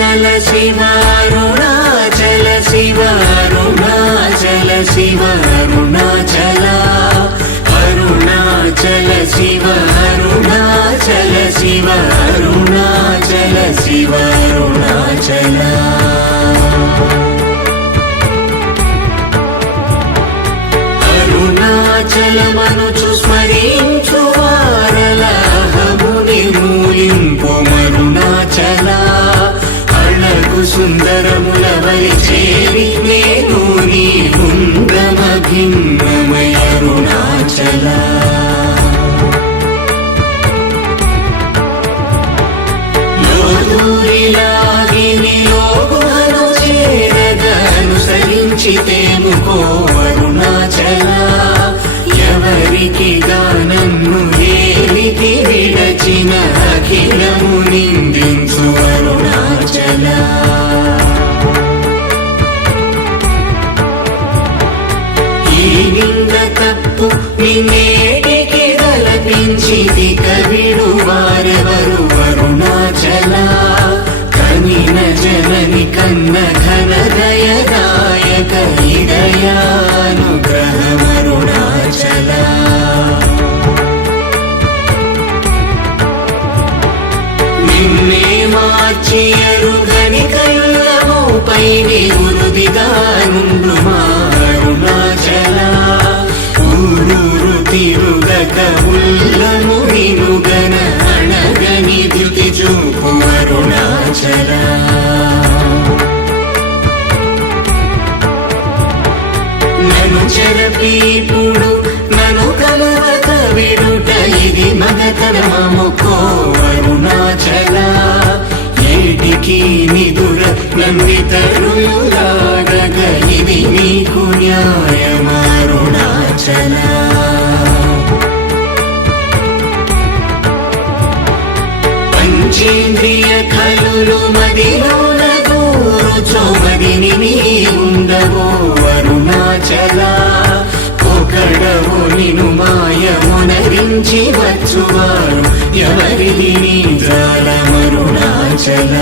అరుణాచల శివ అరుణాచల శివ అరుణాచల శివ అరుణాచల అరుణాచల శివ అరుణాచల శివ అరుణాచల శివ అరుణాచల అరుణాచలమనుచు స్మరించు వారలహము నిర్మూలింపు మరుణాచల అళగు సుందరముల వలి చేరి నేను నీ బృందమ భిన్నమయ అరుణాచల లోదూరిలాగిని లోగుహను చేరగనుసరించితేముకో అరుణాచల ఎవరికి గానన్ను ఏలికి విడచిన అఖిలము నిందించు అరుణాచల ఈ నింద తప్పు నిన్నేటికి తలపించిది కవిడు వారెవరు అరుణాచల కనిన జనని కన్న ఘన దయదాయక హృదయానుగ్రహమరుణాచల నిన్నే మార్చి అరుగని కళ్ళముపై నిరుదిగా నుండు మా అరుణాచల ఊరూరు తిరుగక ఉల్లము వినుగన అణగని ద్యుతి చూపు అరుణాచల నన్ను చెరపీపుడు నన్ను కలవక విడుట ఇది మగతరమముకో అరుణాచల ఏటికి నిదుర నందితరులాగగ ఇది నీకు న్యాయమరుణాచల పంచేంద్రియ కలులు మదిలోన గూరుచో మదిని నీ ఉండవో అరుణాచల ఒకడవు నిను మాయమునరించి వచ్చువారు ఎవరిది నీ జాలమరుణాచల